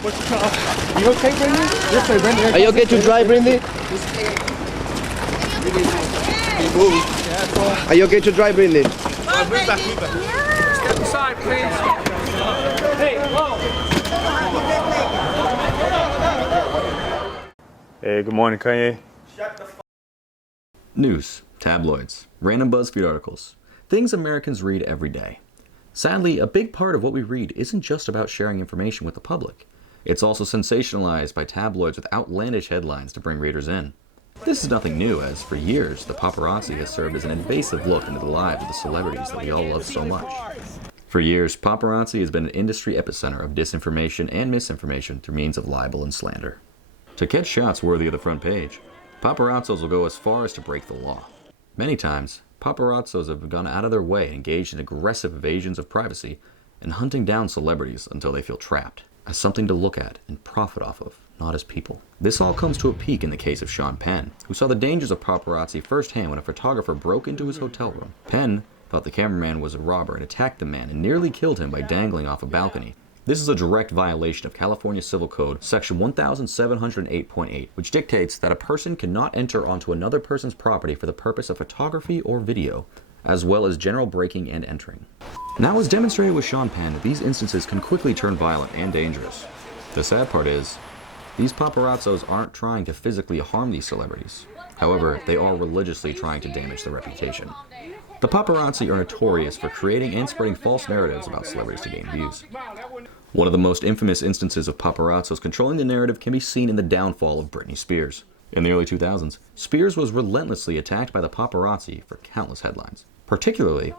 You okay, Brendan? Yes, sir, Brendan. Are you okay to drive, Brindy? Are you okay to drive, Brindy? Step aside, please. Hey, whoa. Hey, good morning, Kanye. News, tabloids, random BuzzFeed articles, things Americans read every day. Sadly, a big part of what we read isn't just about sharing information with the public. It's also sensationalized by tabloids with outlandish headlines to bring readers in. This is nothing new, as for years, the paparazzi has served as an invasive look into the lives of the celebrities that we all love so much. For years, paparazzi has been an industry epicenter of disinformation and misinformation through means of libel and slander. To catch shots worthy of the front page, paparazzos will go as far as to break the law. Many times, paparazzos have gone out of their way and engaged in aggressive evasions of privacy and hunting down celebrities until they feel trapped, as something to look at and profit off of, not as people. This all comes to a peak in the case of Sean Penn, who saw the dangers of paparazzi firsthand when a photographer broke into his hotel room. Penn thought the cameraman was a robber and attacked the man and nearly killed him by dangling off a balcony. This is a direct violation of California Civil Code Section 1708.8, which dictates that a person cannot enter onto another person's property for the purpose of photography or video, as well as general breaking and entering. Now, as demonstrated with Sean Penn, these instances can quickly turn violent and dangerous. The sad part is, these paparazzos aren't trying to physically harm these celebrities. However, they are religiously trying to damage their reputation. The paparazzi are notorious for creating and spreading false narratives about celebrities to gain views. One of the most infamous instances of paparazzos controlling the narrative can be seen in the downfall of Britney Spears. In the early 2000s, Spears was relentlessly attacked by the paparazzi for countless headlines. Particularly,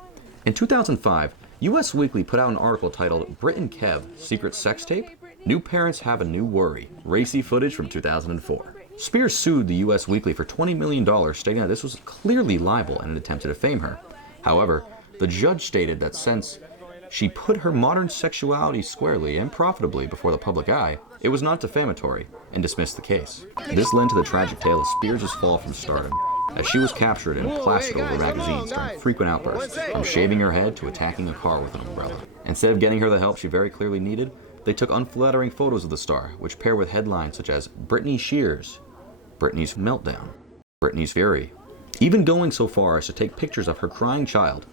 in 2005, US Weekly put out an article titled "Brit and Kev, Secret Sex Tape? New Parents Have a New Worry, Racy Footage from 2004. Spears sued the US Weekly for $20 million, stating that this was clearly libel and an attempt to defame her. However, the judge stated that since she put her modern sexuality squarely and profitably before the public eye, it was not defamatory, and dismissed the case. This led to the tragic tale of Spears' fall from stardom, as she was captured and plastered over magazines during frequent outbursts, from shaving her head to attacking a car with an umbrella. Instead of getting her the help she very clearly needed, they took unflattering photos of the star, which pair with headlines such as "Britney Shears," "Britney's Meltdown," "Britney's Fury," even going so far as to take pictures of her crying child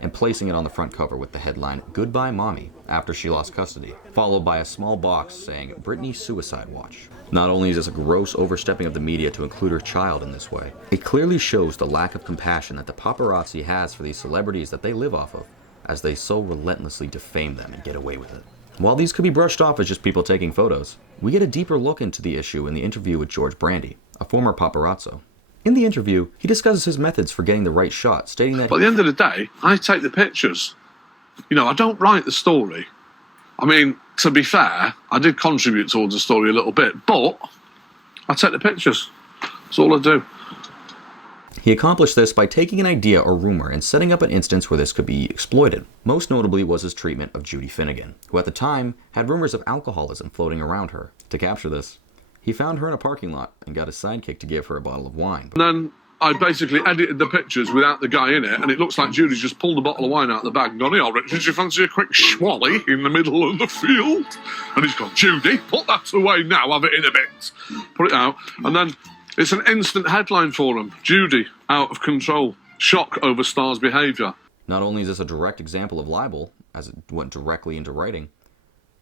and placing it on the front cover with the headline "Goodbye Mommy" after she lost custody, followed by a small box saying "Britney Suicide Watch." Not only is this a gross overstepping of the media to include her child in this way, it clearly shows the lack of compassion that the paparazzi has for these celebrities that they live off of, as they so relentlessly defame them and get away with it. While these could be brushed off as just people taking photos, we get a deeper look into the issue in the interview with George Brandy, a former paparazzo. In the interview, he discusses his methods for getting the right shot, stating that... But at the end of the day, I take the pictures. You know, I don't write the story. I mean, to be fair, I did contribute towards the story a little bit, but I take the pictures. That's all I do. He accomplished this by taking an idea or rumor and setting up an instance where this could be exploited. Most notably was his treatment of Judy Finnegan, who at the time had rumors of alcoholism floating around her. To capture this, he found her in a parking lot and got his sidekick to give her a bottle of wine. And then I basically edited the pictures without the guy in it, and it looks like Judy's just pulled a bottle of wine out of the bag and gone, "Here, Richard, do you fancy a quick schwally in the middle of the field?" And he's gone, "Judy, put that away now, have it in a bit." Put it out, and then it's an instant headline for him. "Judy, out of control. Shock over star's behaviour." Not only is this a direct example of libel, as it went directly into writing,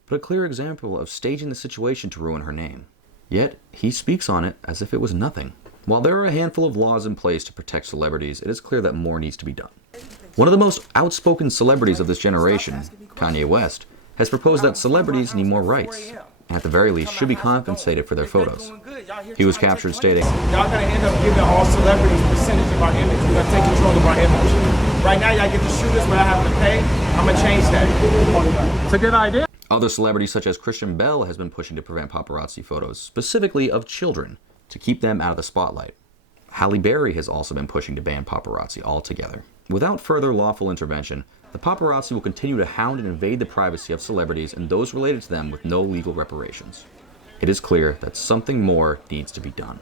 but a clear example of staging the situation to ruin her name. Yet, he speaks on it as if it was nothing. While there are a handful of laws in place to protect celebrities, it is clear that more needs to be done. One of the most outspoken celebrities of this generation, Kanye West, has proposed that celebrities need more rights, and at the very least should be compensated for their photos. He was captured stating, "Y'all gotta end up giving all celebrities a percentage of our image. We gotta take control of our image. Right now, y'all get to shoot us without having to pay. I'm gonna change that." It's a good idea. Other celebrities such as Christian Bale has been pushing to prevent paparazzi photos, specifically of children, to keep them out of the spotlight. Halle Berry has also been pushing to ban paparazzi altogether. Without further lawful intervention, the paparazzi will continue to hound and invade the privacy of celebrities and those related to them with no legal reparations. It is clear that something more needs to be done.